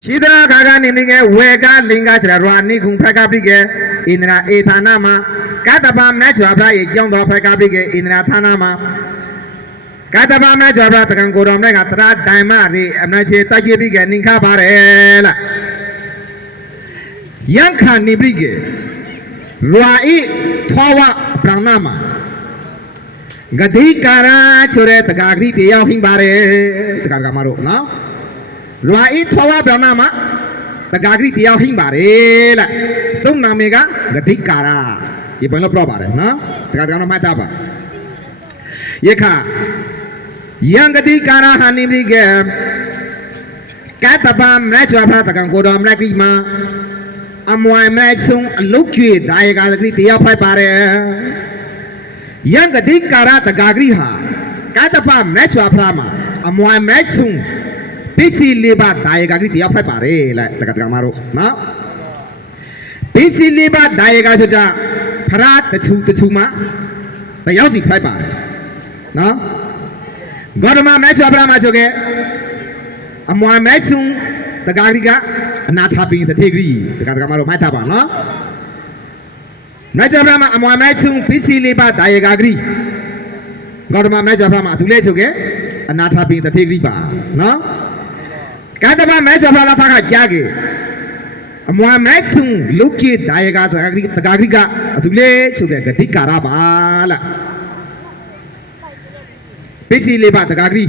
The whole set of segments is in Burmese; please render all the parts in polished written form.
Shida gaga ninige wega linga chara ni kung phakapige indra ethana ma katapa ma chwabra ye kyong do phakapige indra thana ma katapa ma chwabra takan ko rom ne ga tra dai ma ri amna che ta che bige ning kha bare la yang kha ni bige rwa I thwa prana ma gadi kara chore tagagri te yaw hing bare tagaga maro na Rwa I thwa brahma ma tagagri te yaw hing bare la tung name ga gadi kara ye ban lo pro bare na tagaga no ma ta ba ye kha yang gadi kara ha ni bri ge ka ta ba ma chwa pha takan ko do ma ki ma amwai ma sung luk chue dai ga gadi te yaw phai bare yang gadi kara tagagri ha ka ta ba ma chwa pha ma amwai ma sung Bisi leba daya gagri tiap phai pare la takat kamaro na Bisi leba daya ga soja phara tachu ma ta yaw si phai pare na Godama ma chwa ma choge amwa ma sung tagagri ga anatha pin ta thegri takat kamaro mai ta ba na Ma chwa ma amwa ma sung bisi leba daya gagri Godama ma chwa ma thule choge anatha pin ta thegri ba na Katapa ma chwa la tha ga kya ge amwa ma sung lukki dai ga tagagri ga asule choge gadi kara ba la Bisi leba tagagri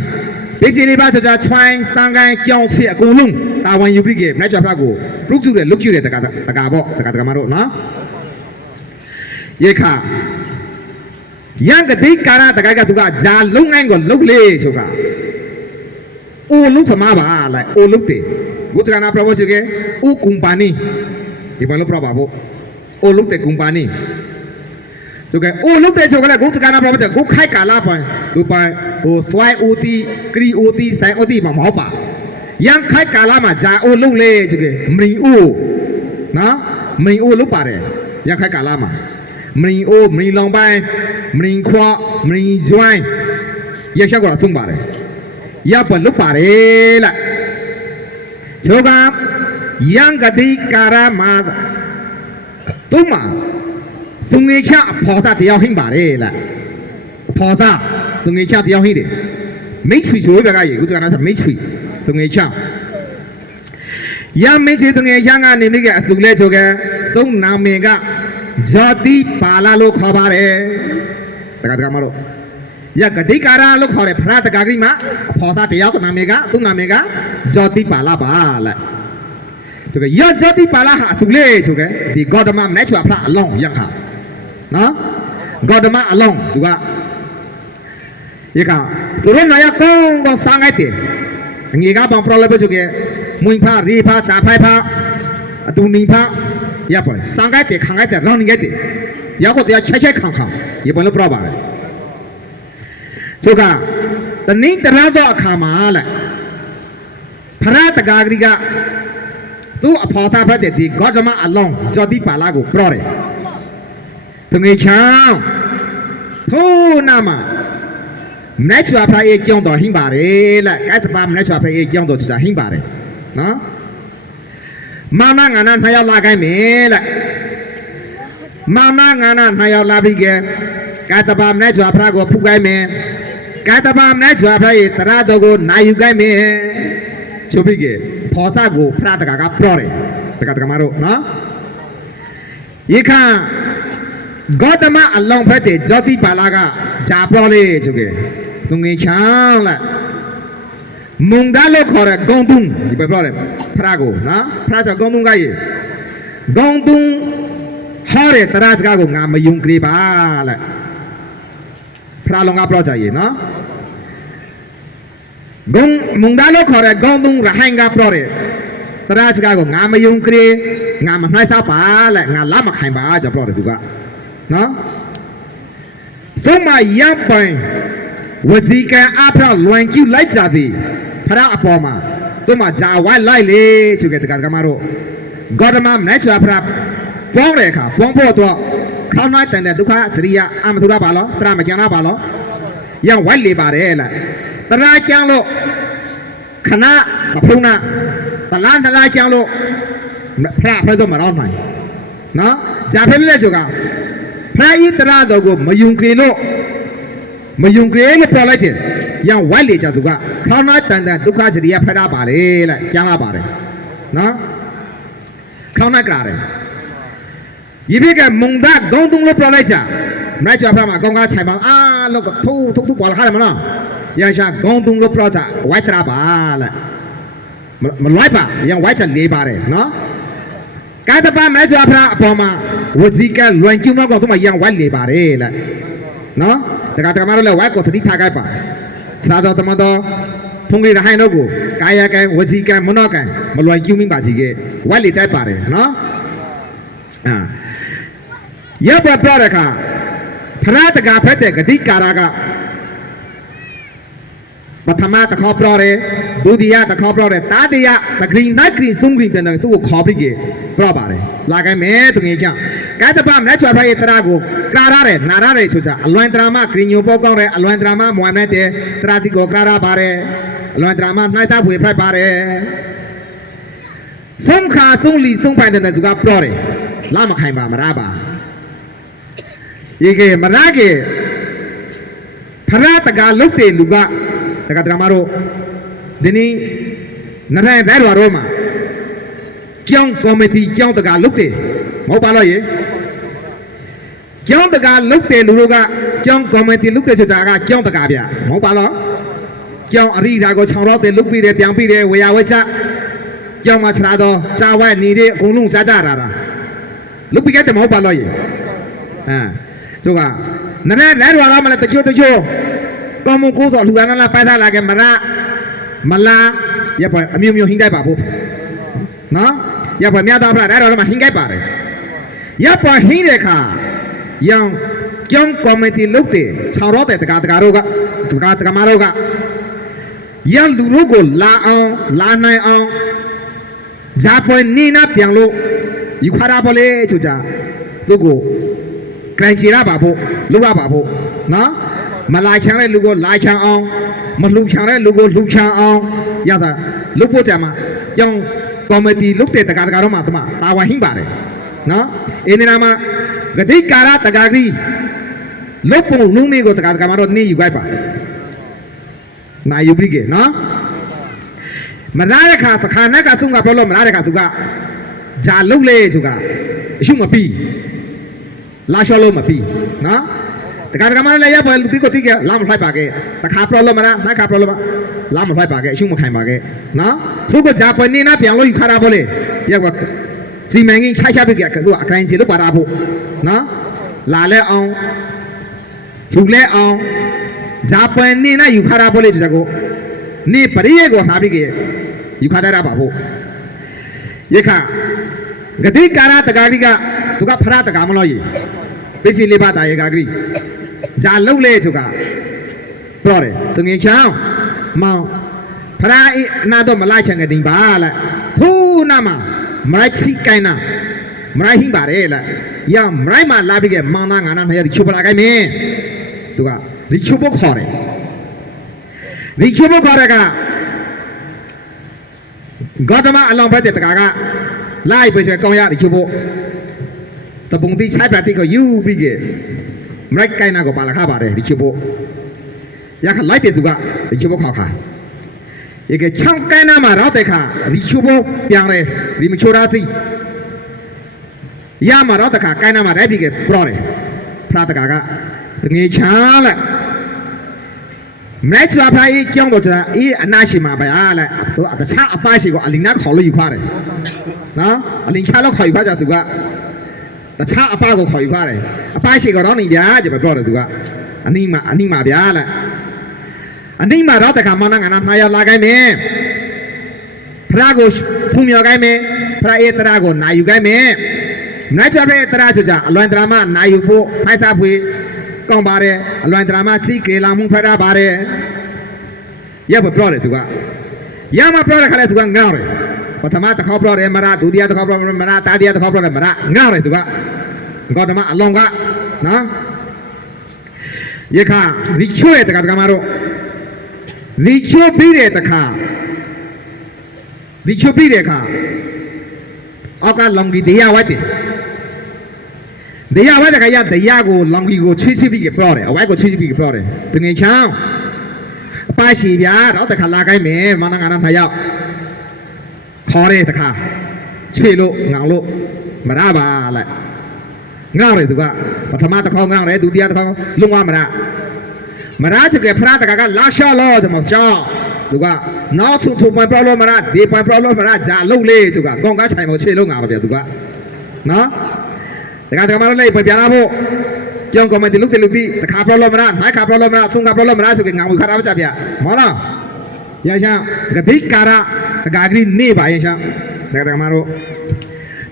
Bisi leba cha chwai sangai kyong si akong lung ta wan yu bri ge ma chwa ko luk chu ge luk chu ge taga bo taga ma ro na ye kha yang gadi kara taga ga tu ga ja lung ngai ko luk le choga O look for Mava, like O look te. Good Gana Provoke, O Kumpani. If I look probable, O look the Kumpani. So get O look at Chocolate, go to Gana Provoke, go Kaika Lapa, to buy O Swai Oti, Kri Oti, Sai Oti, Mamapa. Young Kaika Lama, Ja O look late, Mri O. Na, Mri O look at it. Young Kaika Lama. Mri O, Mri Long by, Mri Qua, Mri Join. Yashagora Tumbare. Ya perlu pare la. Coba yang gadi kara ma tuma sungai cha phosa tiaw hing pare la. Phosa sungai cha tiaw hing de. Mấy suy suy cái gì cũng cho nó thành mấy suy sungai cha. Yang mấy suy sungai cha nga ni cái sung le cho cái sung nam me ga jati pala lo khabare. Takat kamaro. Ya gadi kara lo khore phra ta gagri ma phosa tiaw ko namega jati pala ba la to ke ya jati pala ha sule to ke di godama ma chwa phra along yang kha na godama along tu ga ye ka tu ro na ya kong ko sang ai te ngi ga bang pro le to ke muin pha ri pha cha phai pha tu ni pha ya po sang ai te khang ai te rong ni ga te ya ko te ya chai khang khang ye po lo pro ba Choga, the name the Rado Akamala Parata Gagriga, two apota pate, the Godama along, Jodi Palago, Prore. To me chow, to Nama, Natua Pay Kyondo Himbare, like at the Pam Natua Pay Kyondo to Himbare. No? Mamma and Haya Laga me, Mamma and Haya Labige, Katabam Natua Prago Pugai me. Katapa ma chwa phai tara do ko na yu kai me chobi ge phosa ko phra ta ga pro re takat ka maro na ye kha Godama along phai te jati pala ga ja pro le choge tungi chang la mungda lo khore gong tung di pa pro le phra ko na phra cha gong tung ga ye gong tung hore tara cha ko nga ma yung kri ba la phra long ga pro cha ye na Gong mungdalo khore gong dung rahanga prore tara sga go nga ma yung kre nga ma hnai sa pa la nga la ma khai ba ja prore tu ga no so ma ya pai waji ka a phra lwan kyu lai ja ti phra apo ma tu ma ja wai lai le chu ke ta ka ma ro Godama ma chwa phra pong le kha pong pho to khao nai tan de dukha jriya a ma thu ba lo tra ma chang na ba lo yang wai le ba de la Tara chang lo khana ma phung na ตลาดจังโลพระพระต้องมาร้องหน่อยเนาะจะเพิ่มเลยจุกะพระอิตราดกูมายุงกรีโลมายุงกรีเนี่ยพออะไรเจยังไหวเลยจ้ะจุกะข้าวน้อยแต่ทุกข้าสิริยพระดาบาเลยแหละจังละบาเลยเนาะข้าวน้อยกระเลยยี่พี่แกมุงดักกองตุงโลพออะไรจ้ะไม่จะพระมากองกาใช้มาโลกทุกปอลข้าเลยมั้งเนาะยังช่างกองตุงโลพอจ้ะไหวตราบาแหละมันไหวปะยังไหวจะเลี้ยบาเลยเนาะการจะพาแม่จะพระพอมาวันที่แกล้วนคิวมากกว่าทุกมายังไหวเลี้ยบาเลยแหละเนาะแต่การจะมาเราไหวก็ถึงที่ท่ากันปะชาดอตมาดอพงศ์ได้ให้นกูกายแกวันที่แกมันนอกกันมาล้วนคิวมิ่งบาสิเกไหวเลี้ยได้ปะเลยเนาะยาปะปะเลยค่ะพระตะกาพระเด็กกติการากะปฐมาตะขอบรอเลยดูดียาตะขอบรอเลยตาดียาตะกรีนนักกรีนสุ่งกรีนเป็นอะไรตัวขอบไปกี่ปลอบอะไรลากไอ้แม่ตรงนี้จ้ะการจะพาแม่ช่วยพระเอตรากูกราอะไรนาราอะไรชุดจ้ะอลวนตรามากรีนยูโปกองเลยอลวนตรามามวยแม่เตะตราติโกกราบาร์อลวนตรามานายตาบุยพระบาร์สงขาสุ่งลีสุ่งไปเป็นอะไรสุกาปลอเลยลามาใครมาราบาอีกมาราเกพระตะกาลุกเตลุกะตะกาตะมาโรဒီနေ့နရန်ဘဲတော်ရောမှာကျောင်းကော်မတီကျောင်းတကာလုတ်တယ်မဟုတ်ပါလို့ရေကျောင်းတကာလုတ်တယ်လူတို့ကကျောင်းကော်မတီလုတ်တယ်ဆိုတာကကျောင်းတကာဗျမဟုတ်ပါလို့ကျောင်းအရိဒါကို6တော့တယ်လုတ်ပြီးတယ်ပြန်ပြီးတယ်ဝေယဝချကျောင်းမှာခြားတော့ဇာဝတ်နေတဲ့အကုန်လုံးကြားကြတာလုတ်ပြီးတယ်မဟုတ်ပါလို့ရေသူကနရန်လဲတော်ရောမှာတချို့ကောင်းမကိုးစောလူသားနာပိုက်ထားလာခဲ့မရမလာရပါအမျိုးမျိုးဟင်းကြိုက်ပါဘူးနော်ရပါမြတ်သားဖလားအဲ့တော့မှဟင်းကြိုက်ပါတယ်ရပါဟင်းတဲ့ခါရောင်ကျောင်းကော်မတီလုပ်တဲ့6တော့တဲ့တကာတို့ကတကာမတို့ကရလူတို့ကိုလာအောင်လာနိုင်အောင်ဂျာပွန်နီနာပြန်လို့ယူခါတာပေါ့လေချူချာတို့ကိုကြင်ချရပါဖို့လုပ်ရပါဖို့နော်မလာချမ်းတဲ့လူကိုလာချမ်းအောင်မလှူချမ်းတဲ့လူကိုလှူချမ်းအောင်ရစားလုတ်ဖို့ကြမှာကျောင်းကော်မတီလုတ်တဲ့တကာတော့မှတမတာဝန်ဟင်းပါတယ်နော်အင်းဒီနာမှာဂတိကာရတကာကြီးလုတ်ပုံလုံးလေးကိုတကာမှာတော့နေယူလိုက်ပါနိုင်ယူပြီးကနော်မနာတဲ့ခါပခါနဲ့ကဆုံးကပြောလို့မနာတဲ့ခါသူကဂျာလုတ်လေသူကအရှုမပြီးလာလျှော်လို့မပြီးနော်တကာကမလည်းရပါလူတိကိုတိကလာမလိုက်ပါခဲ့တခါ problem မလားနိုင်ခါ problem လာမလိုက်ပါခဲ့အရှုမခိုင်ပါခဲ့နော်သူကဂျာပွန်နေနာပြန်လို့ယူခါတာပေါ့လေပြောကစီမံကိန်းချပြခဲ့သူကအခိုင်စီလို့ပါတာဖို့နော်လာလဲအောင်ယူလဲအောင်ဂျာပွန်နေနာယူခါတာပေါ့လေဒီကိုနေပရိယေကိုထားပြီးခဲ့ယူခါတာပါဖို့ရခဂတိကာရတကာကြီးကသူကဖရတကာမလို့ရေပစ္စည်းလေးပါတာရေကာကြီးဂျာလုံးလေသူကပြောတယ်သူငယ်ချောင်းမောင်ဖရာနာတော့မလိုက်ချင်တဲ့ပါလားဖူးနာမမလိုက်ချိကိုင်းနာမလိုက်ဟင်းပါတယ်လားရမလိုက်မှလာပြီးကမောင်နာငါနာနှစ်ယောက်ချိုးပလာကိုင်းမင်းသူကဒီချိုးဖို့ခေါ်တယ်ဒီချိုးဖို့ခေါ်တဲ့ကဂေါတမအလောင်းဖက်တဲ့တကာကလိုက်ပဲကောင်းရဒီချိုးဖို့တပုံတိချိုက်ပြတိကိုယူပြီးကမလိုက်ကိုင်းနာကိုပါလာခပါတယ်ဒီချိုးဖို့ရခလိုက်တဲ့သူကဒီချိုးဖို့ခေါ်ခါये के छांग कहना मा राते खा रिचुबो प्यारे रिमचोरा सी या मा राते खा कहना मा रेबी के प्रोरे प्रात का तंगे छाल मैच वा भाई क्यों बोलता ये अनाशी मा बया ले तो अच्छा अपाशी को अलिंगना खोलो युवा रे ना अलिंग खालो खोई खा जाते हुआ अच्छा अपा को खोई खा रे अपाशी को रानी ब्याह जब प्रोरे हुआ अनी मा ब्याह लेอันนี้มาเราแต่ขามานั่งกันนะนายลาไกมีพระกุศพุ่งยาไกมีพระเอตรากุนาอยู่ไกมีนายจะพระเอตราจุจ้าลอยดราม่านายอยู่ปุ๊ไพศาพุยกองบาร์เร่ลอยดราม่าซีเกลามุงพระดาบาร์เร่ยาบปลอดเลยถูกป่ะยามาปลอดเลยขนาดถูกง่ายเลยปฐมตะขอบปลอดเลยมาราดูดีตะขอบปลอดมาราตาดีตะขอบปลอดเลยมาราง่ายเลยถูกป่ะก็ธรรมะลองกะนะยี่ข้าริช่วยตะการมาโรริชวบีเรตะขา ဒီချုပ်ပြီးတဲ့အခါအောက်ကလောင်ကြီးတရားဝတ်တယ်တရားဝတ်တဲ့ခါရတရားကိုလောင်ကြီးကိုချွေးချပြီးပြောတယ်အဝိုက်ကိုချွေးချပြီးပြောတယ်တငယ်ချောင်းအပါရှိဗျာတော့တခါလာခိုင်းမယ်မနငါနာနှစ်ယောက်ခေါ်တယ်တခါချွေလို့ငောင်လို့မရပါလိုက်ငောင်တယ်သူကပထမတစ်ခေါက်ငောင်တယ်ဒုတိယတစ်ခေါက်လုံမရချက်ကဖရာတကကလာရှာလို့ကျွန်မရှောင်းသူကနောက်ဆုံးထုံပွင့် problem မရဒီပွင့် problem မရဂျာလုံးလေးသူကကောင်းကားဆိုင်မချွေလို့ငါတော့ဗျာသူကနော်တကမလို့လိုက်ပြန်လာဖို့ကြောင်းကမတီလုတ်တီတခါ problem မရနိုင်ခါ problem မရဆုံးက problem မရဆိုကငါမခါရပါကြဗျာမောလားရရှမ်းဂတိကာရတကာဂရီနေပါရရှမ်းတကမလို့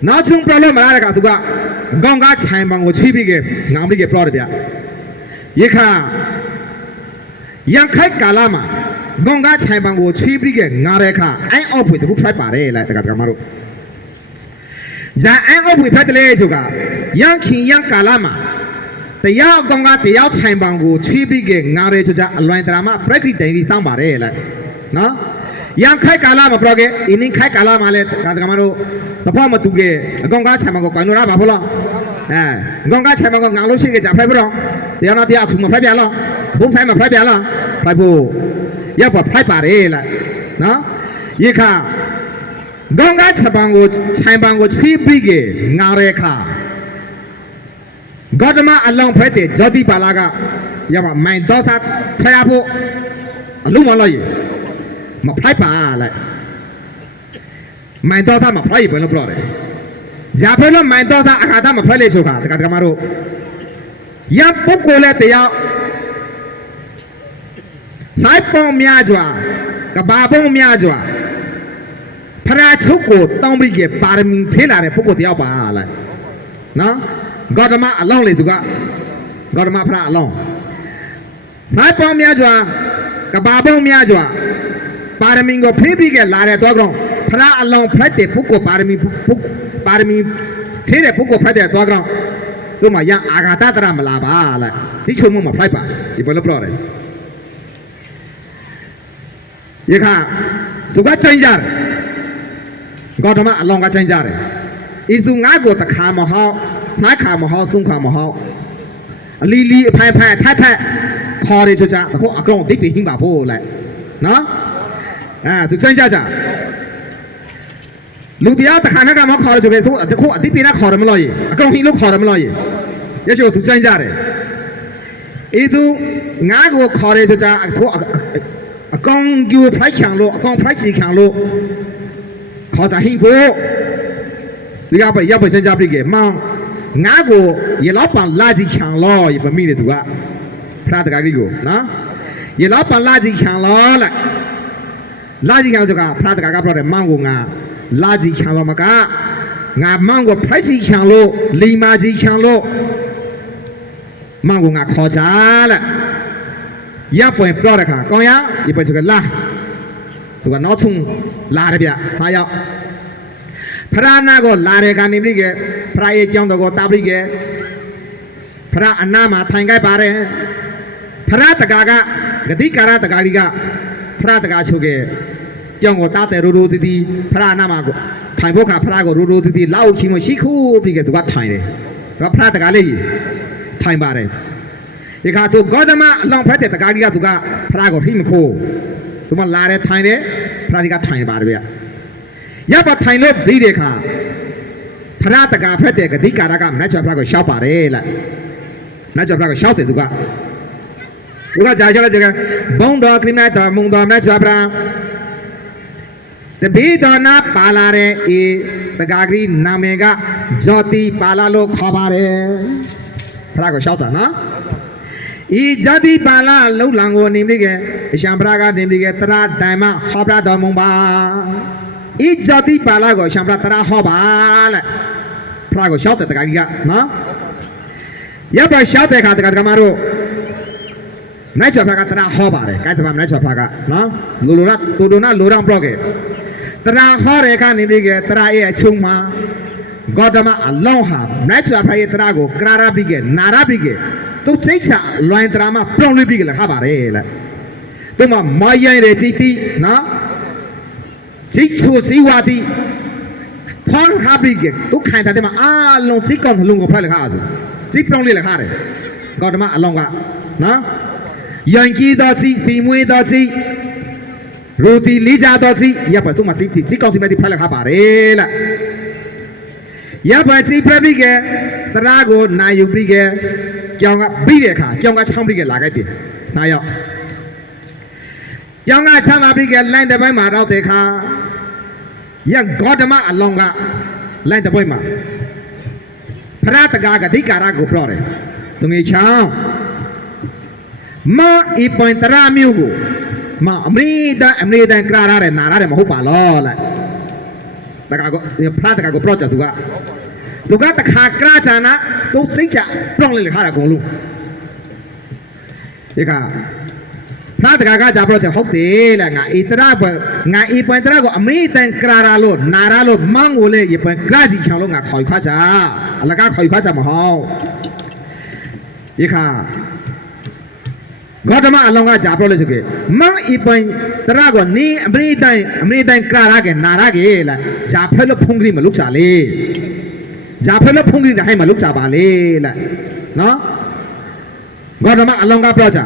နောက်ဆုံး problem မရတဲ့ကသူကကောင်းကားဆိုင်ပန်ကိုချွေးပြီးငါမပြီးပြောတယ်ဗျာရခါရန်ခိုက်ကာလာမှာဂုံကားဆိုင်ပန်ကိုချွေးပြီးငါတဲ့အခါအိုင်းအောက်ဖွေတခုဖိုက်ပါတယ်လိုက်တကမတို့ဇာအိုင်းအောက်ဖွေဖက်တယ်လေဆိုကရန်ခင်ရန်ကာလာမှာတရားဂုံကားတရားဆိုင်ပန်ကိုချွေးပြီးငါတဲ့ဆိုကြအလွန်တရာမှာ practice တိုင်ပြီးစောင်းပါတယ်လိုက်နော်ရန်ခိုက်ကာလာမှာပြောခဲ့အင်းခိုက်ကာလာမှာလေတကမတို့တဖောက်မတူခဲ့အကောင်ကားဆိုင်ပန်ကိုကွန်လို့ရပါဘူးလားဂုံကားဆိုင်ပန်ကိုငါလို့ရှိခဲ့ကြဖိုက်ဘူးတော့တရားနာတရားခုမဖိုက်ပြလားဘုံဆိုင်မှာဖိုက်ပြလားဖိုက်ဖို့ရပ်ပါဖိုက်ပါတယ်လားနော်ရေခါဂုံကားဆိုင်ပန်ကိုချီးပြီးငါရဲခါဂေါတမအလောင်းဖက်တဲ့ဂျောတိပါလာကရပ်ပါမိုင်တော့စားဖျားဖို့အလုံးမလို့ရေမဖိုက်ပါလိုက်မိုင်တော့စားမဖိုက်ဘယ်လိုပြောလဲဂျာဖဲလို့မိုင်တော့စားအခါသားမဖိုက်လေဆိုခါတကမတို့ရပုဂ္ဂိုလ်လည်းတရားနိုင်ပေါင်းများစွာကဘာပေါင်းများစွာဖရာချုပ်ကိုတောင်းပြီးပါရမီဖေးလာတဲ့ပုဂ္ဂိုလ်တယောက်ပါလိုက်နော်ဂေါတမအလောင်းလေသူကဂေါတမဖရာအလောင်းနိုင်ပေါင်းများစွာကဘာပေါင်းများစွာပါရမီကိုဖေးပြီးလာတဲ့တော့ကောင်ဖရာအလောင်းဖတ်တဲ့ပုဂ္ဂိုလ်ပါရမီဖေးတဲ့ပုဂ္ဂိုလ်ဖတ်တဲ့တော့ကောင်တို့မှရအာဃာတတရမလာပါလိုက်စိတ်ချုံမဖိုက်ပါဒီဘယ်လိုပြောတယ်ရခါသူကချင်းကြတယ်ဂေါတမအလောင်းကချင်းကြတယ်ဤသူငါကိုတခါမဟောနှာခါမဟောဆုံးခါမဟောအလီလီအဖိုင်ဖိုင်ထထခေါ်ရချာအခုအကောင်ဒိတ်ပြီးဟင်းပါဖို့လိုက်နော်သူချင်းကြလူတရားတခါနဲ့ကမခေါ်ရချေသူအခုအတိပိနာခေါ်ရမလို့ရေအကောင်ဟင်းလို့ခေါ်ရမလို့ရေရရှိသူချင်းကြတယ်ဤသူငါကိုခေါ်ရချာအခုအကောင်ယူဖိုက်ချံလို့အကောင်ဖိုက်စီခံလို့ခေါ်စားဟင်းဖို့ဒီကပဲရပ်ပဲချင်းကြပြီကမောင်ငါကိုရေလောက်ပန်လာစီခံလို့ရပမိတယ်သူကဖရာတကားကြီးကိုနော်ရေလောက်ပန်လာစီခံလို့လာစီခံဆိုကဖရာတကားကပြောတယ်မောင်ကိုငါလာစီခံလို့မကငါမောင်ကိုဖိုက်စီခံလို့လီမာစီခံလို့မောင်ကိုငါခေါ်ကြလားရပွင့်ပြောတဲ့ခါကောင်းရဒီပဲဆိုကလာသူကနောက်ဆုံးလာတယ်ဗျဟာရောက်ဖရာနာကိုလာတယ်ကနေပြီကဖရာရဲ့ကြောင်းတော်ကိုတားပြီကဖရာအနာမှာထိုင်ခဲ့ပါတယ်ဖရာတကာကဂတိကာရတကာကြီးကဖရာတကာချုပ်ကကြောင်းကိုတားတယ်ရိုးတီဖရာနာမှာကိုထိုင်ဖို့ခါဖရာကိုရိုးတီလောက်ချီမရှိခုပြီကသူကထိုင်တယ်သူကဖရာတကာလေးထိုင်ပါတယ်ဒီခါသူဂေါတမအလောင်းဖက်တဲ့တကားကြီးကသူကဖရာကိုထိမခိုးသူမလာတယ်ထိုင်တယ်ဖရာကြီးကထိုင်ပါတယ်ဗျရပါထိုင်လို့ပြီးတဲ့ခါဖရာတကာဖက်တဲ့ဂတိကာရကမနက်ချဖရာကိုရှောက်ပါတယ်လားမနက်ချဖရာကိုရှောက်တယ်သူကကြာကြလားဘုံတော်ကိမတ်တော်မုံတော်မနက်ချဖရာတပိတော်နာပါလာတဲ့အေတကာဂရီနာမည်ကဇောတိပါလာလို့ခေါ်ပါတယ်ဖရာကိုရှောက်တာနော်ဤဇတိပါဠလုံလံကိုနေပြီကအရှံပရာကနေပြီကတရာတိုင်မဟောပြတော်မူပါဤဇတိပါဠကိုရှံပရာတရာဟောပါလေဖရာကိုရှောက်တဲ့တကကြီးကနော်ရပါရှောက်တဲ့ခါတကမတို့နိုင်ချဖရာကတရာဟောပါတယ်ကိုက်သမားနိုင်ချဖရာကနော်လူလိုလားတူတူနာလိုတော့ပြောခဲ့တရာဟောတဲ့ကနေပြီကတရာရဲ့အချုံမှာဂေါတမအလောင်းဟာနိုင်ချဖရာရဲ့တရာကိုကရာရပြီကနာရပြီကသူစိတ်ချလွိုင်းတရာမှာပြောင်းလဲပြီးကြလားခါပါတယ်လေသူမမရိုင်းတဲ့စိတ်တီနော် จิโชสีวาดีท้องข้าบีเกตุกขันทันเดมาลงจิก่อนลุงกับพระเลยข้าสิจิปลงเลยข้าเลยก็ธรรมะลงกะนะยันกีดอจิสีมวยดอจิรูตีลิจาดอจิอย่าไปตุ้มมาจิก่อนสิมาที่พระเลยข้าป่าเร่ละอย่าไปจิพระบีเกตราโกนายยุบีเกကြောင်ကပြီးတဲ့အခါကြောင်ကချောင်းပြီးကလာခဲ့တယ်။နာရောက်ကြောင်ကချမ်းသာပြီးကလိုင်းတဲ့ဘက်မှာတော့တဲ့ခါရဂေါတမအလောင်းကလိုင်းတဲ့ဘက်မှာဖရတကာကတိကာရကိုပြောတယ်။သူငယ်ချောင်းမအီပွန်တရာမျိုးကိုမအမေတန်ကရာရတယ်နာရတယ်မဟုတ်ပါလို့လား။တကာကိုဖရတကာကိုပြောကြသူကသူကတခါကရာချာနာသူစိတ်ချပြန့်လေခါရကုန်လို့ဒီကဖာတကကကြပြောချဟုတ်တယ်လားငါအီတရာငါအီပွန်တရာကိုအမေတန်ကရာလို့နာရလို့မန်းကိုလေအီပွန်ကရာစီချောင်းလို့ငါခေါ်ခါချာအလကားခေါ်ခါချာမဟုတ်ဒီကဂေါတမအလောင်းကကြပြောလို့ဆိုကေမန်းအီပွန်တရာကိုနေအမေတန်ကရာကနာရကေလားဂျာဖဲလို့ဖုန်ကြီးမလုပ်ချာလေဂျာဖဲလို့ဖုန်ကြီးဟိုင်မလုပ်ချပါလေလားနော်ဂေါတမအလောင်းကပြောချာ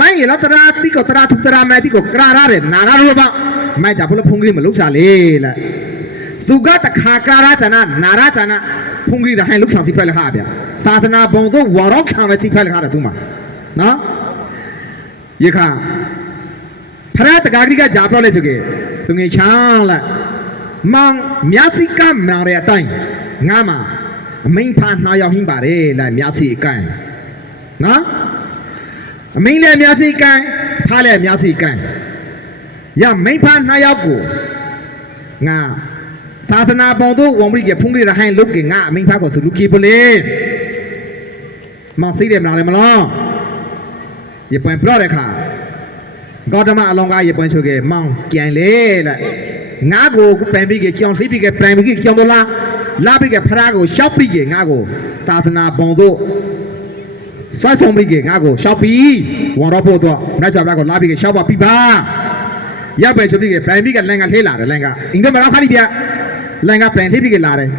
မိုင်းရတရာတိကိုတရာထုတရာမဲတိကိုကရာရတယ်နာရလို့ပါမိုင်းဂျာဖဲလို့ဖုန်ကြီးမလုပ်ချလေလားစုကတခါကရာချာနာရချာနာဖုန်ကြီးဟိုင်လုပ်ချစီဖဲလခါဗျာသာသနာဘုံတို့ဝါရောခံပဲစီဖဲလခါတယ်သူမှာနော်ရခါဖရတကာဂရိကဂျာပြောလဲဆိုကေသူငယ်ချောင်းလားမောင်မြတ်စီကမောင်ရတဲ့အတိုင်းငါမှာအမိန်ဖာနှာရောက်ဟင်းပါတယ်လားမြတ်စီအကိုင်းနော်အမိန်လည်းမြတ်စီကိုင်းဖားလည်းမြတ်စီကိုင်းရမိန်ဖာနှာရောက်ကိုငါသာသနာပေါ်တို့ဝန်ပြီးကဖုန်ကြီးရဟိုင်းလုတ်ကငါအမိန်ဖားကိုစလူကြီးပလေမောင်စိတ်တယ်မလားမလားရပွင့်ပြတဲ့ခါဂေါတမအလောင်းကရပွင့်ဆိုကေမောင်ကြံလေလားငါကိုပန်ပြီးကကြောင်သိပြီးကပန်ပြီးကကြောင်မလားလာပြီးကဖရာကိုရှောက်ပြီးကငါကိုသာသနာပေါ်တို့ဆွတ်ဆုံးပြီးကငါကိုရှောက်ပြီးဝါတော့ဖို့တော့မြတ်စွာဘုရားကိုလာပြီးကရှောက်ပါပြီးပါရပဲဆိုပြီးကပန်ပြီးကလန်ကလှေးလာတယ်လန်ကအင်္ဂမရာခါလိပြလန်ကပန်လှေးပြီးကလာတယ်